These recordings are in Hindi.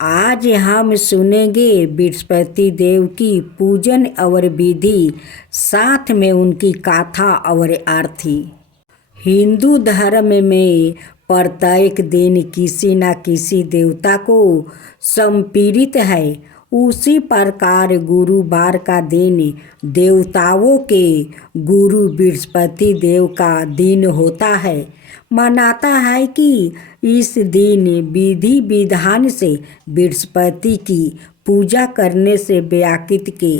आज हम सुनेंगे बृहस्पति देव की पूजन और विधि, साथ में उनकी गाथा और आरती। हिंदू धर्म में प्रत्येक दिन किसी न किसी देवता को समर्पित है। उसी प्रकार गुरुवार का दिन देवताओं के गुरु बृहस्पति देव का दिन होता है। मानता है कि इस दिन विधि विधान से बृहस्पति की पूजा करने से व्यक्ति के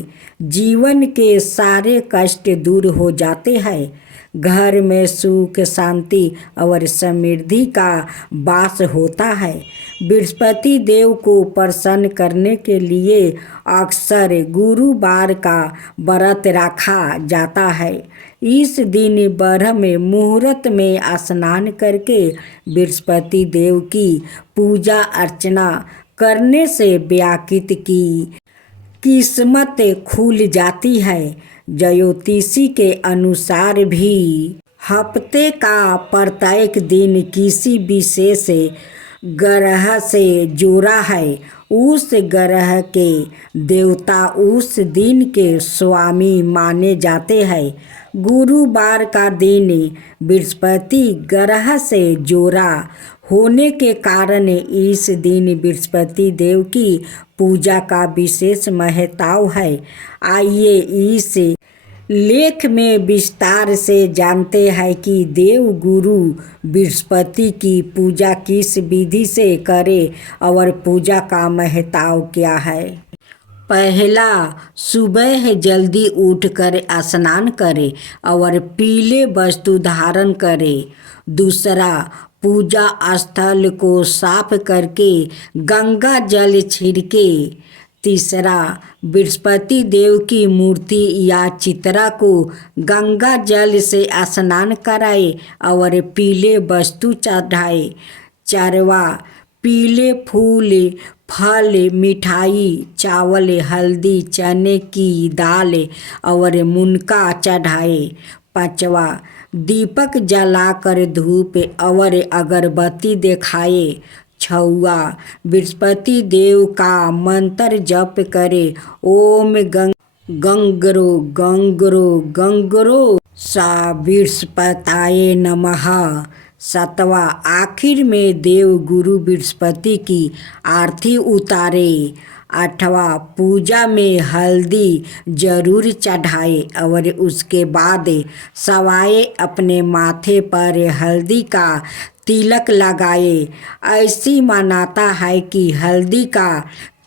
जीवन के सारे कष्ट दूर हो जाते हैं। घर में सुख शांति और समृद्धि का वास होता है। बृहस्पति देव को प्रसन्न करने के लिए अक्सर गुरुवार का व्रत रखा जाता है। इस दिन ब्रह्म मुहूर्त में स्नान करके बृहस्पति देव की पूजा अर्चना करने से व्यक्ति की किस्मत खुल जाती है। ज्योतिषी के अनुसार भी हफ्ते का प्रत्येक दिन किसी विशेष ग्रह से जुड़ा है। उस ग्रह के देवता उस दिन के स्वामी माने जाते हैं। गुरुवार का दिन बृहस्पति ग्रह से जुड़ा होने के कारण इस दिन बृहस्पति देव की पूजा का विशेष महत्व है। आइए इस लेख में विस्तार से जानते हैं कि देव गुरु बृहस्पति की पूजा किस विधि से करें और पूजा का महत्व क्या है। पहला, सुबह जल्दी उठकर स्नान करें और पीले वस्त्र धारण करें। दूसरा, पूजा स्थल को साफ करके गंगा जल छिड़के। तीसरा, बृहस्पति देव की मूर्ति या चित्रा को गंगा जल से स्नान कराए और पीले वस्तु चढ़ाए। चारवा, पीले फूल फल मिठाई चावल हल्दी चने की दाल और मुनका चढ़ाए। पांचवा, दीपक जलाकर धूप और अगरबत्ती दिखाए। छठवा, बृहस्पति देव का मंत्र जप करे। ओम गंगरो गंगरो गंगरो सा बृहस्पताय नमः। सातवां, आखिर में देव गुरु बृहस्पति की आरती उतारे। आठवां, पूजा में हल्दी जरूर चढ़ाए और उसके बाद सवाए अपने माथे पर हल्दी का तिलक लगाए। ऐसी मान्यता है कि हल्दी का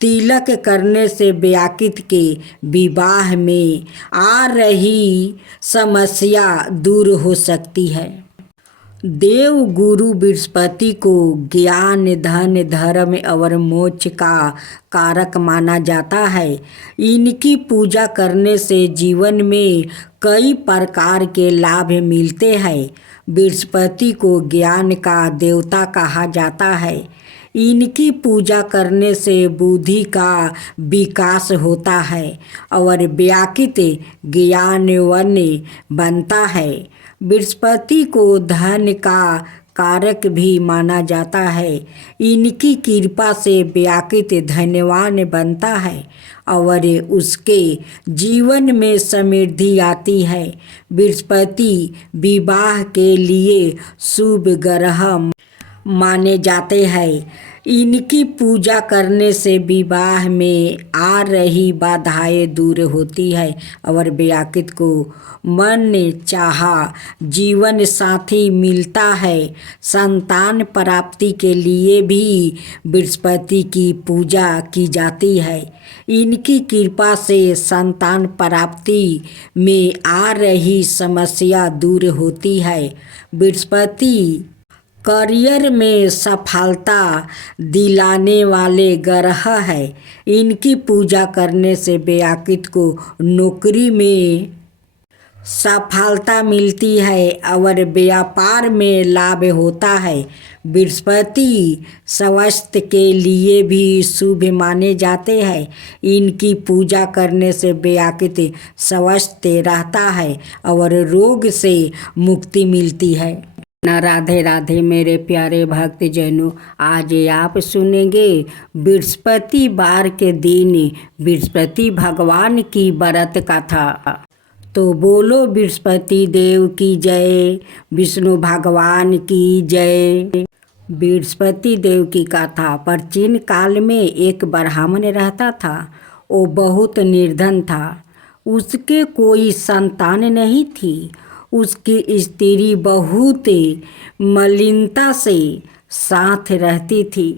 तिलक करने से व्यक्ति के विवाह में आ रही समस्या दूर हो सकती है। देव गुरु बृहस्पति को ज्ञान धन धर्म और मोक्ष का कारक माना जाता है। इनकी पूजा करने से जीवन में कई प्रकार के लाभ मिलते हैं। बृहस्पति को ज्ञान का देवता कहा जाता है। इनकी पूजा करने से बुद्धि का विकास होता है और व्यक्ति ज्ञानवान बनता है। बृहस्पति को धन का कारक भी माना जाता है। इनकी कृपा से व्यक्ति धनवान बनता है और उसके जीवन में समृद्धि आती है। बृहस्पति विवाह के लिए शुभ ग्रह माने जाते हैं। इनकी पूजा करने से विवाह में आ रही बाधाएं दूर होती है और व्यक्ति को मन चाहा जीवन साथी मिलता है। संतान प्राप्ति के लिए भी बृहस्पति की पूजा की जाती है। इनकी कृपा से संतान प्राप्ति में आ रही समस्या दूर होती है। बृहस्पति करियर में सफलता दिलाने वाले ग्रह है। इनकी पूजा करने से व्यक्ति को नौकरी में सफलता मिलती है और व्यापार में लाभ होता है। बृहस्पति स्वास्थ्य के लिए भी शुभ माने जाते हैं। इनकी पूजा करने से व्यक्ति स्वस्थ रहता है और रोग से मुक्ति मिलती है। ना राधे राधे मेरे प्यारे भक्त जनों, आज आप सुनेंगे बृहस्पति बार के दिन बृहस्पति भगवान की व्रत कथा। तो बोलो बृहस्पति देव की जय, विष्णु भगवान की जय। बृहस्पति देव की कथा। प्राचीन काल में एक ब्राह्मण रहता था। वो बहुत निर्धन था। उसके कोई संतान नहीं थी। उसकी स्त्री बहुत मलिनता से साथ रहती थी।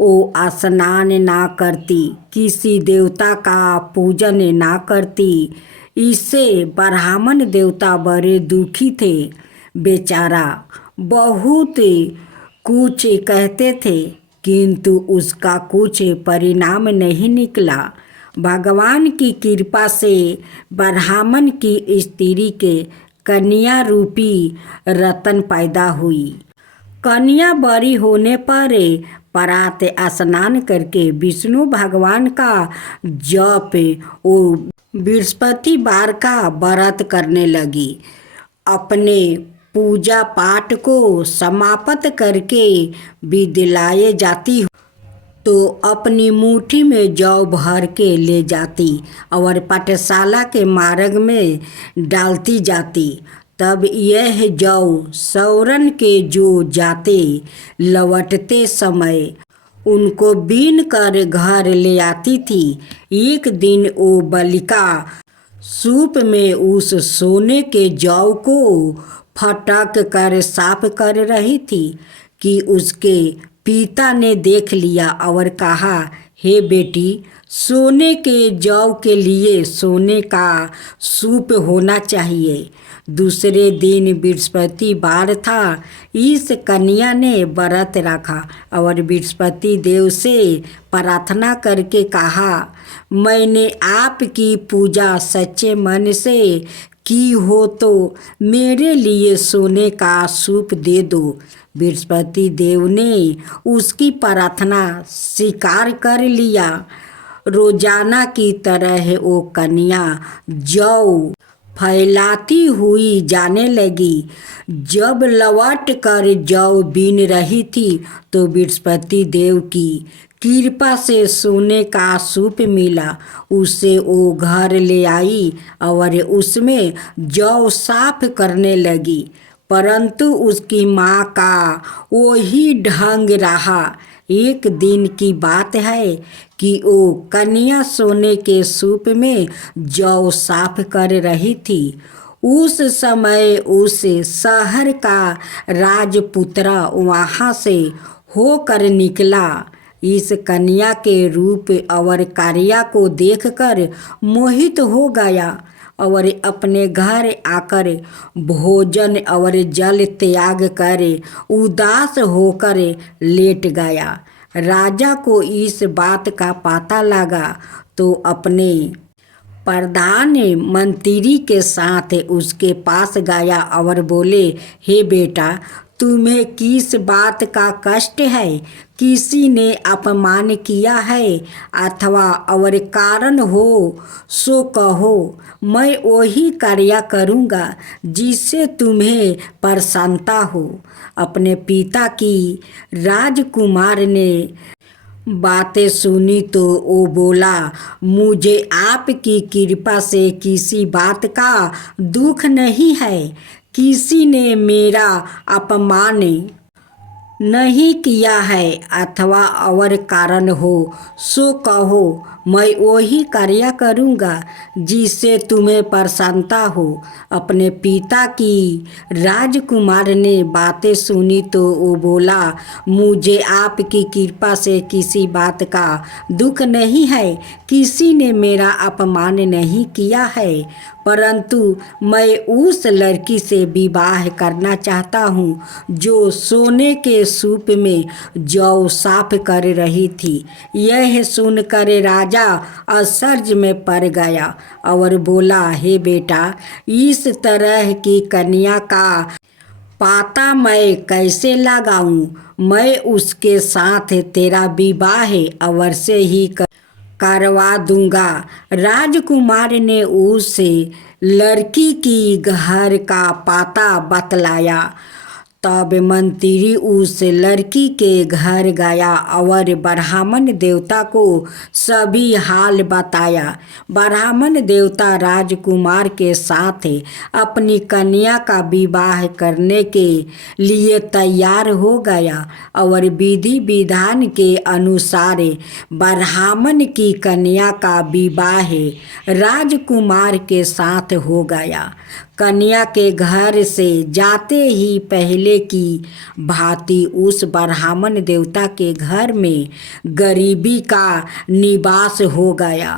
वो स्नान ना करती, किसी देवता का पूजन ना करती। इससे ब्राह्मण देवता बड़े दुखी थे। बेचारा बहुत कुछ कहते थे, किंतु उसका कुछ परिणाम नहीं निकला। भगवान की कृपा से ब्राह्मण की स्त्री के कन्या रूपी रतन पैदा हुई। कन्या बड़ी होने पर प्रात स्नान करके विष्णु भगवान का जप वो बृहस्पति बार का व्रत करने लगी। अपने पूजा पाठ को समाप्त करके विद्यालय जाती तो अपनी मुट्ठी में जौ भर के ले जाती और पाठशाला के मार्ग में डालती जाती। तब यह जौ सौरन के जो जाते लौटते समय उनको बीन कर घर ले आती थी। एक दिन वो बालिका सूप में उस सोने के जौ को फटक कर साफ कर रही थी कि उसके पिता ने देख लिया और कहा, हे बेटी, सोने के जौ के लिए सोने का सूप होना चाहिए। दूसरे दिन बृहस्पति बार था। इस कन्या ने व्रत रखा और बृहस्पति देव से प्रार्थना करके कहा, मैंने आपकी पूजा सच्चे मन से की हो तो मेरे लिए सोने का सूप दे दो। बृहस्पति देव ने उसकी प्रार्थना स्वीकार कर लिया। रोजाना की तरह वो कन्या जौ फैलाती हुई जाने लगी। जब लौट कर जौ बीन रही थी तो बृहस्पति देव की कृपा से सोने का सूप मिला। उसे वो घर ले आई और उसमें जौ साफ करने लगी, परंतु उसकी माँ का वही ढंग रहा। एक दिन की बात है कि वो कन्या सोने के सूप में जौ साफ कर रही थी। उस समय उस शहर का राजपुत्र वहाँ से होकर निकला। इस कन्या के रूप और कार्य को देखकर मोहित हो गया और अपने घर आकर भोजन और जल त्याग कर उदास होकर लेट गया। राजा को इस बात का पता लगा तो अपने प्रधान मंत्री के साथ उसके पास गया और बोले, हे बेटा, तुम्हें किस बात का कष्ट है? किसी ने अपमान किया है अथवा और कारण हो सो कहो, मैं वही कार्य करूँगा जिससे तुम्हें प्रसन्नता हो। अपने पिता की राजकुमार ने बातें सुनी तो वो बोला, मुझे आपकी कृपा से किसी बात का दुख नहीं है। किसी ने मेरा अपमान नहीं किया है अथवा और कारण हो सो कहो, मैं वही कार्य करूँगा जिससे तुम्हें प्रसन्नता हो। अपने पिता की राजकुमार ने बातें सुनी तो वो बोला, मुझे आपकी कृपा से किसी बात का दुख नहीं है। किसी ने मेरा अपमान नहीं किया है, परंतु मैं उस लड़की से विवाह करना चाहता हूँ जो सोने के सूप में जौ साफ कर रही थी। यह सुनकर राजा आश्चर्य में पड़ गया और बोला, हे बेटा, इस तरह की कन्या का पता मैं कैसे लगाऊं? मैं उसके साथ तेरा विवाह अवश्य ही करवा दूंगा। राजकुमार ने उस लड़की की घर का पता बतलाया तब मंत्री उस लड़की के घर गया और ब्राह्मण देवता को सभी हाल बताया। ब्राह्मण देवता राजकुमार के साथ अपनी कन्या का विवाह करने के लिए तैयार हो गया और विधि विधान के अनुसार ब्राह्मण की कन्या का विवाह राजकुमार के साथ हो गया। कन्या के घर से जाते ही पहले की भांति उस ब्राह्मण देवता के घर में गरीबी का निवास हो गया।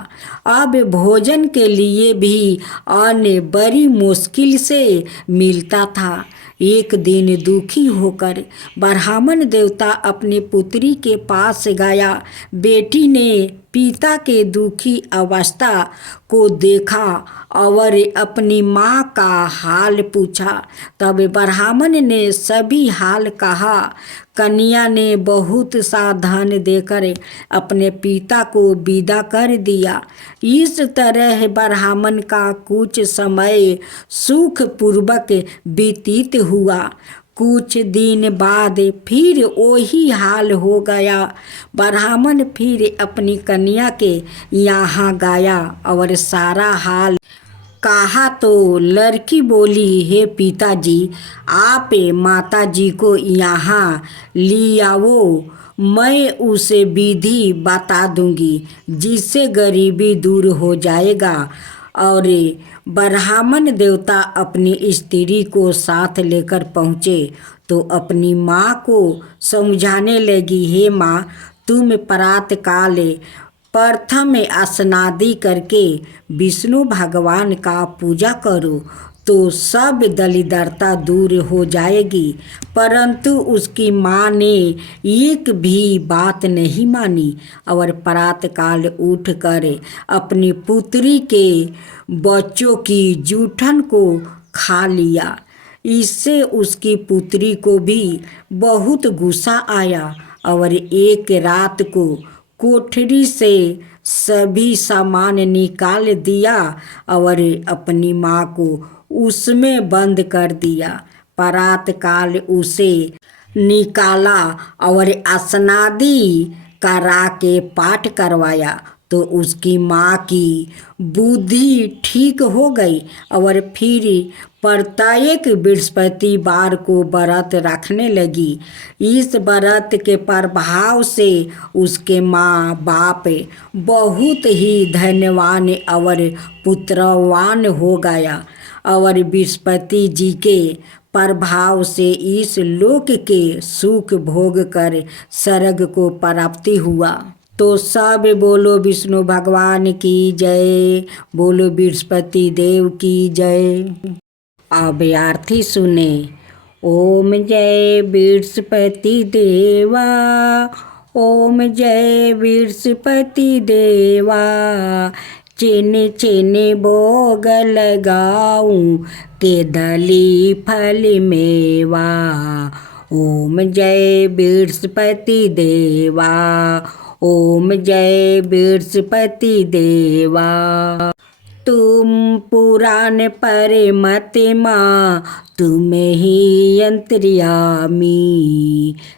अब भोजन के लिए भी अन्न बड़ी मुश्किल से मिलता था। एक दिन दुखी होकर ब्राह्मण देवता अपनी पुत्री के पास गया। बेटी ने पिता के दुखी अवस्था को देखा और अपनी माँ का हाल पूछा। तब ब्राह्मण ने सभी हाल कहा। कन्या ने बहुत सा धन देकर अपने पिता को विदा कर दिया। इस तरह ब्राह्मण का कुछ समय सुखपूर्वक व्यतीत हुआ। कुछ दिन बाद फिर वही हाल हो गया। ब्राह्मण फिर अपनी कन्या के यहाँ गया और सारा हाल कहा तो लड़की बोली, हे पिताजी, आप माताजी को यहाँ ले आओ, मैं उसे विधि बता दूंगी जिससे गरीबी दूर हो जाएगा। और ब्राह्मण देवता अपनी स्त्री को साथ लेकर पहुँचे तो अपनी माँ को समझाने लगी, हे माँ, तुम प्रातःकाल प्रथम स्नादि करके विष्णु भगवान का पूजा करो तो सब दरिद्रता दूर हो जाएगी। परंतु उसकी माँ ने एक भी बात नहीं मानी और प्रातःकाल उठकर अपनी पुत्री के बच्चों की जूठन को खा लिया। इससे उसकी पुत्री को भी बहुत गुस्सा आया और एक रात को कोठरी से सभी सामान निकाल दिया और अपनी माँ को उसमें बंद कर दिया। प्रातःकाल उसे निकाला और स्नादि करा के पाठ करवाया तो उसकी माँ की बुद्धि ठीक हो गई और फिर प्रत्येक बृहस्पतिवार को व्रत रखने लगी। इस व्रत के प्रभाव से उसके माँ बाप बहुत ही धन्यवान और पुत्रवान हो गया और बृहस्पति जी के प्रभाव से इस लोक के सुख भोग कर स्वर्ग को प्राप्ति हुआ। तो सब बोलो विष्णु भगवान की जय, बोलो बृहस्पति देव की जय। अब आरती सुने। ओम जय बृहस्पति देवा, ओम जय बृहस्पति देवा, चेने चेने भोग लगाऊं के दली फल मेवा। ओम जय बृहस्पति देवा, ओम जय बृहस्पति देवा। तुम पुराण पर मत माँ, तुम ही अंतर्यामी,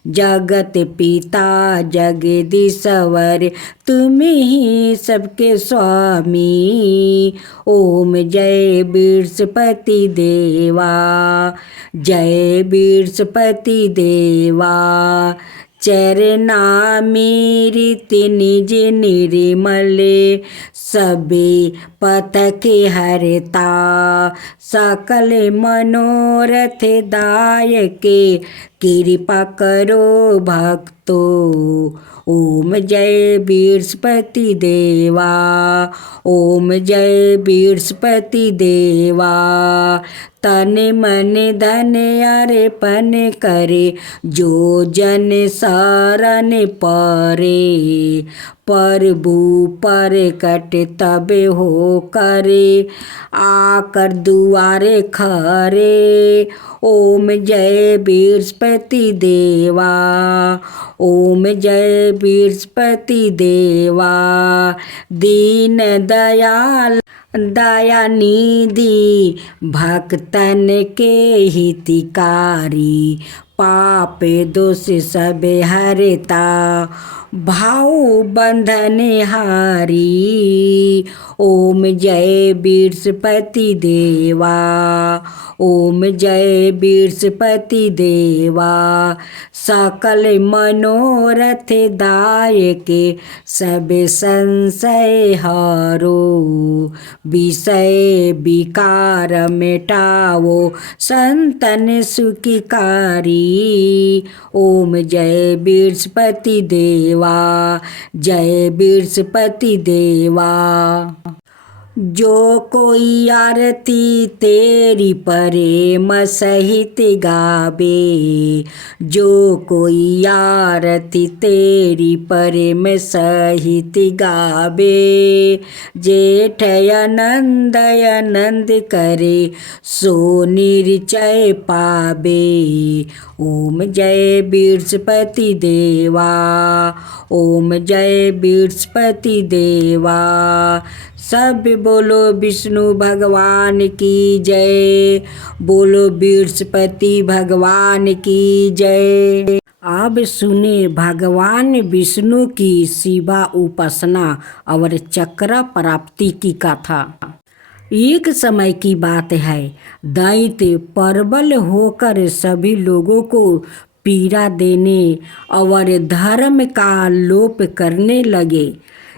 जगत पिता जगदीश्वर, तुम ही सबके स्वामी। ओम जय बृहस्पति देवा, जय बृहस्पति देवा। चरना मेरी निज निर्मल, सबे पथक हरता, सकल मनोरथ दायके, कृपा करो भक्तो। ओम जय बृहस्पति देवा, ओम जय बृहस्पति देवा। तन मन धन अर्पण करे, जो जन शरण परे, प्रभु प्रकट तब हो करे, आकर दुआरे खरे। ओम जय बृहस्पति बृहस्पति देवा। ओम जय बृहस्पति देवा। दीन दयाल दया निधि भक्तन के हितकारी। पाप दोष सब हरता भाव बंधन हारी। ओम जय बृहस्पति देवा। ओम जय बृहस्पति देवा। सकल मनोरथ दायक सब संशय हरो। विषय विकार मिटाओ संतन सुखकारी। ओम जय बृहस्पति देवा। जय बृहस्पति देवा। जो कोई आरती तेरी प्रेम सहित गावे। जो कोई आरती तेरी प्रेम सहित गावे। जेठ आनंद आनंद करे सो निश्चय पावे। ओम जय बृहस्पति देवा। ओम जय बृहस्पति देवा। सब बोलो विष्णु भगवान की जय। बोलो बृहस्पति भगवान की जय। अब सुने भगवान विष्णु की शिवा उपासना और चक्र प्राप्ति की कथा। एक समय की बात है, दैत्य प्रबल होकर सभी लोगों को पीड़ा देने और धर्म का लोप करने लगे।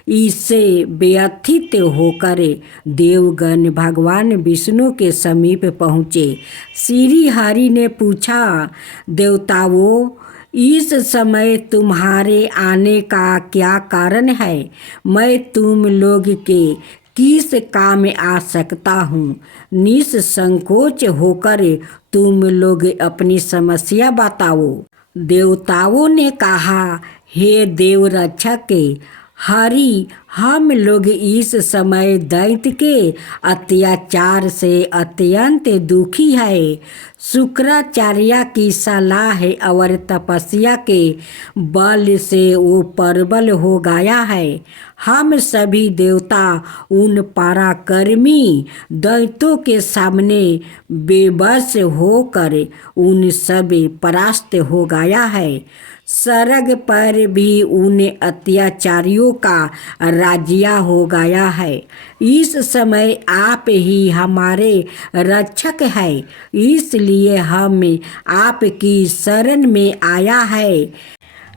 इससे व्यथित होकर देवगण भगवान विष्णु के समीप पहुँचे। श्री हरि ने पूछा, देवताओं, इस समय तुम्हारे आने का क्या कारण है? मैं तुम लोग के किस काम में आ सकता हूँ? निसंकोच होकर तुम लोग अपनी समस्या बताओ। देवताओं ने कहा, हे देव रक्षक हरि, हम लोग इस समय दैत्य के अत्याचार से अत्यंत दुखी है। शुक्राचार्य की सलाह और तपस्या के बल से वो प्रबल हो गया है। हम सभी देवता उन पराक्रमी दैत्यों के सामने बेबस होकर उन सब परास्त हो गया है। स्वर्ग पर भी उन अत्याचारियों का राज्य हो गया है। इस समय आप ही हमारे रक्षक है, इसलिए हम आपकी शरण में आया है।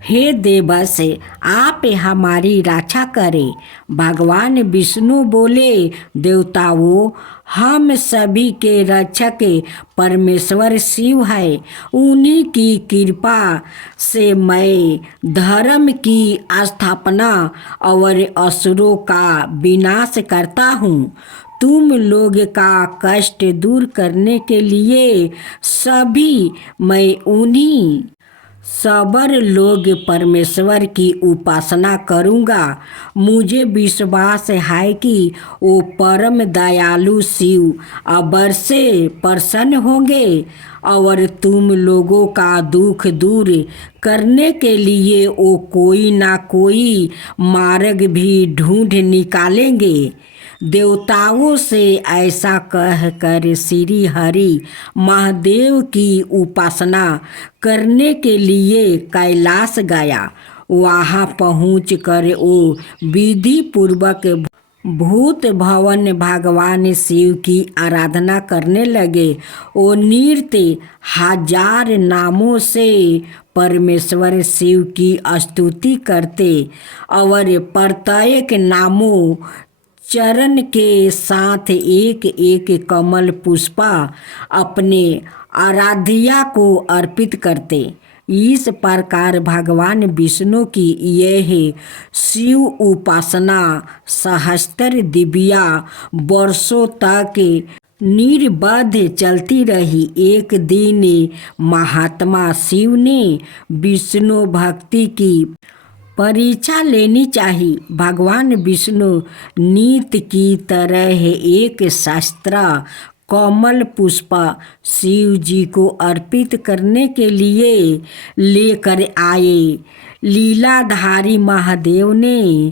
हे देवस, आप हमारी रक्षा करें। भगवान विष्णु बोले, देवताओं, हम सभी के रक्षक परमेश्वर शिव है। उन्हीं की कृपा से मैं धर्म की स्थापना और असुरों का विनाश करता हूँ। तुम लोग का कष्ट दूर करने के लिए सभी मैं उन्हीं सबर लोग परमेश्वर की उपासना करूँगा। मुझे विश्वास है कि वो परम दयालु शिव अवश्य प्रसन्न होंगे और तुम लोगों का दुख दूर करने के लिए वो कोई ना कोई मार्ग भी ढूंढ निकालेंगे। देवताओं से ऐसा कहकर श्री हरि महादेव की उपासना करने के लिए कैलाश गया। वहाँ पहुँचकर वो विधि पूर्वक भूत भवन भगवान शिव की आराधना करने लगे। वो नृत्य हजार नामों से परमेश्वर शिव की स्तुति करते और प्रत्येक नामों चरण के साथ एक एक कमल पुष्पा अपने आराध्या को अर्पित करते। इस प्रकार भगवान विष्णु की यह शिव उपासना सहस्त्र दिव्या वर्षों तक निर्बाध चलती रही। एक दिन महात्मा शिव ने विष्णु भक्ति की परीक्षा लेनी चाहिए। भगवान विष्णु नित्य की तरह एक शास्त्र कमल पुष्प शिव जी को अर्पित करने के लिए लेकर आए। लीलाधारी महादेव ने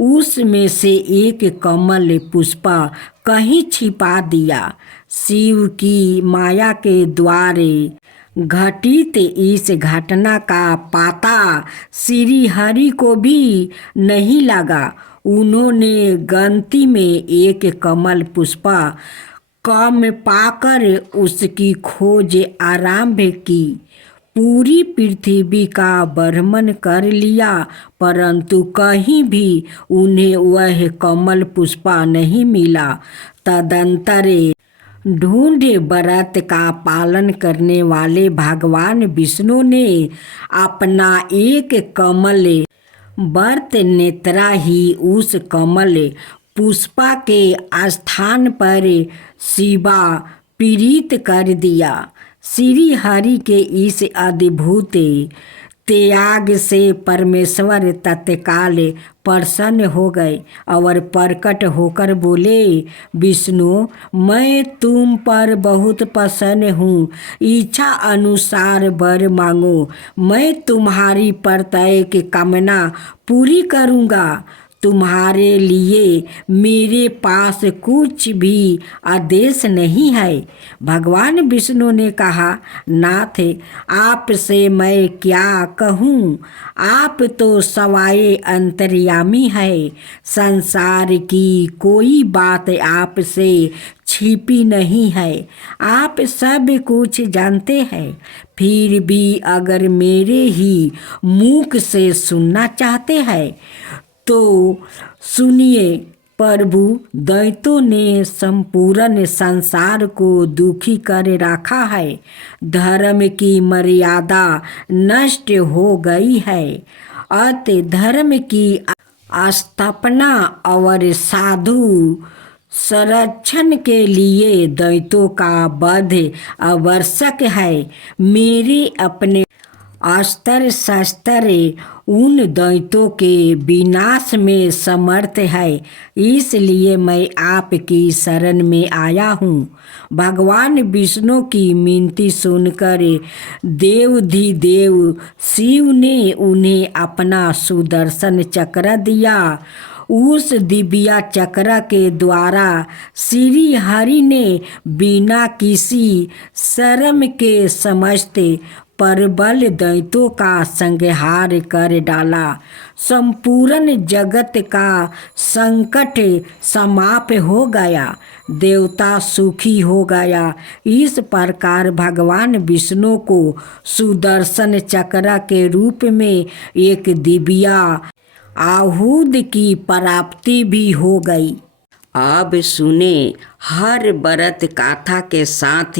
उसमें से एक कमल पुष्प कहीं छिपा दिया। शिव की माया के द्वारे घटित इस घटना का पता श्री हरि को भी नहीं लगा। उन्होंने गलती में एक कमल पुष्प कम पाकर उसकी खोज आरंभ की। पूरी पृथ्वी का भ्रमण कर लिया, परंतु कहीं भी उन्हें वह कमल पुष्प नहीं मिला। तदंतर ढूंढे व्रत का पालन करने वाले भगवान विष्णु ने अपना एक कमल व्रत नेत्रा ही उस कमल पुष्पा के स्थान पर शिवा प्रीत कर दिया। श्री हरि के इस अद्भुत त्याग से परमेश्वर तत्काल प्रसन्न हो गए और प्रकट होकर बोले, विष्णु, मैं तुम पर बहुत प्रसन्न हूँ। इच्छा अनुसार वर मांगो, मैं तुम्हारी प्रत्येक कामना पूरी करूँगा। तुम्हारे लिए मेरे पास कुछ भी आदेश नहीं है। भगवान विष्णु ने कहा, नाथ, आपसे मैं क्या कहूँ? आप तो सवाए अंतर्यामी है। संसार की कोई बात आपसे छिपी नहीं है। आप सब कुछ जानते हैं। फिर भी अगर मेरे ही मुख से सुनना चाहते हैं तो सुनिए। प्रभु, दैत्यों ने संपूर्ण संसार को दुखी कर रखा है। धर्म की मर्यादा नष्ट हो गई है। अतः धर्म की स्थापना और साधु संरक्षण के लिए दैत्यों का वध आवश्यक है। मेरे अपने अस्त्र शस्त्र उन दैत्यों के विनाश में समर्थ है, इसलिए मैं आपकी शरण में आया हूँ। भगवान विष्णु की विनती सुनकर देवाधिदेव शिव ने उन्हें अपना सुदर्शन चक्र दिया। उस दिव्य चक्र के द्वारा श्री हरि ने बिना किसी शर्म के समस्त प्रबल दैत्यों का संहार कर डाला। संपूर्ण जगत का संकट समाप्त हो गया। देवता सुखी हो गया। इस प्रकार भगवान विष्णु को सुदर्शन चक्र के रूप में एक दिव्य आहुति की प्राप्ति भी हो गई। अब सुने, हर व्रत गाथा के साथ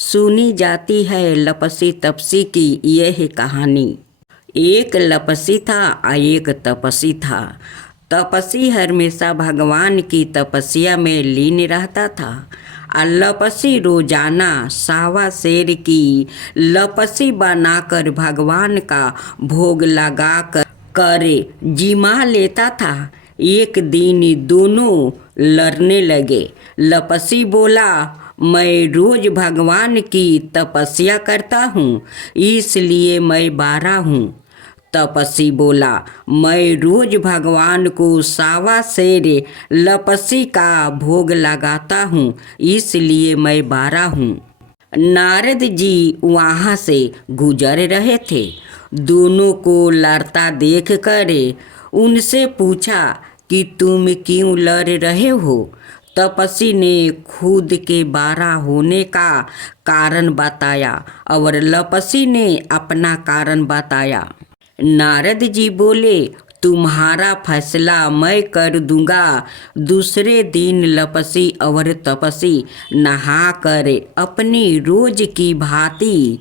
सुनी जाती है लपसी तपसी की यह कहानी। एक लपसी था और एक तपसी था। तपसी हमेशा भगवान की तपस्या में लीन रहता था और लपसी रोजाना सावा शेर की लपसी बनाकर भगवान का भोग लगा कर जिमा लेता था। एक दिन दोनों लड़ने लगे। लपसी बोला, मैं रोज भगवान की तपस्या करता हूँ, इसलिए मैं बारा हूँ। तपसी बोला, मैं रोज भगवान को सावा शेर लपसी का भोग लगाता हूँ, इसलिए मैं बारा हूँ। नारद जी वहाँ से गुजर रहे थे। दोनों को लड़ता देख कर उनसे पूछा कि तुम क्यों लड़ रहे हो? तपसी ने खुद के बारा होने का कारण बताया और लपसी ने अपना कारण बताया। नारद जी बोले, तुम्हारा फैसला मैं कर दूंगा। दूसरे दिन लपसी और तपसी नहा कर अपनी रोज की भांति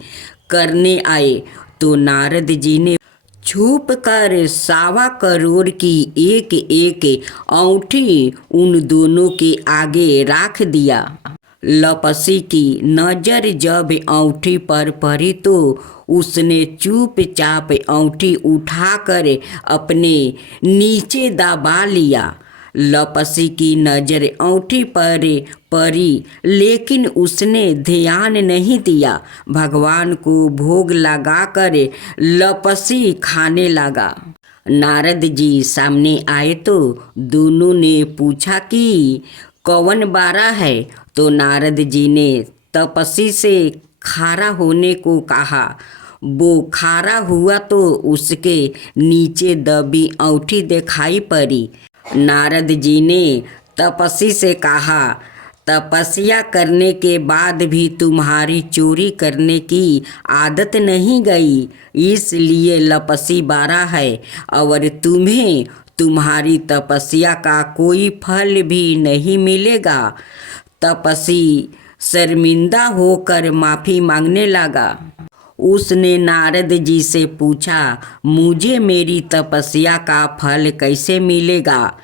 करने आए तो नारद जी ने छुप कर 1.25 करोड़ की एक एक औंठी उन दोनों के आगे रख दिया। लपसी की नज़र जब औंठी पर पड़ी तो उसने चुपचाप औंठी उठाकर अपने नीचे दबा लिया। लपसी की नज़र औंठी पर पड़ी, लेकिन उसने ध्यान नहीं दिया। भगवान को भोग लगाकर लपसी खाने लगा। नारद जी सामने आए तो दोनों ने पूछा कि कौन बारा है। तो नारद जी ने तपस्वी से खारा होने को कहा। वो खारा हुआ तो उसके नीचे दबी औंठी दिखाई पड़ी। नारद जी ने तपस्वी से कहा, तपस्या करने के बाद भी तुम्हारी चोरी करने की आदत नहीं गई, इसलिए लपसी बारा है और तुम्हें तुम्हारी तपस्या का कोई फल भी नहीं मिलेगा। तपस्वी शर्मिंदा होकर माफ़ी मांगने लगा। उसने नारद जी से पूछा, मुझे मेरी तपस्या का फल कैसे मिलेगा।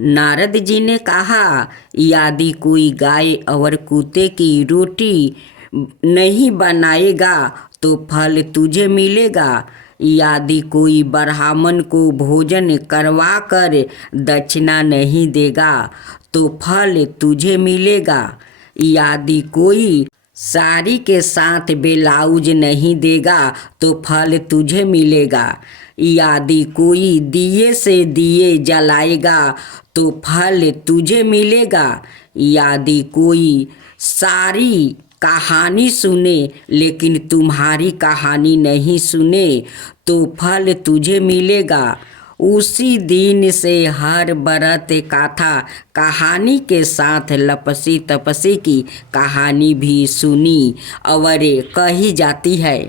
नारद जी ने कहा, यदि कोई गाय और कुत्ते की रोटी नहीं बनाएगा तो फल तुझे मिलेगा। यदि कोई ब्राह्मण को भोजन करवा कर दक्षिणा नहीं देगा तो फल तुझे मिलेगा। यदि कोई साड़ी के साथ ब्लाउज नहीं देगा तो फल तुझे मिलेगा। यदि कोई दिए से दिए जलाएगा तो फल तुझे मिलेगा। यदि कोई सारी कहानी सुने लेकिन तुम्हारी कहानी नहीं सुने तो फल तुझे मिलेगा। उसी दिन से हर व्रत कथा कहानी के साथ लपसी तपसी की कहानी भी सुनी और कही जाती है।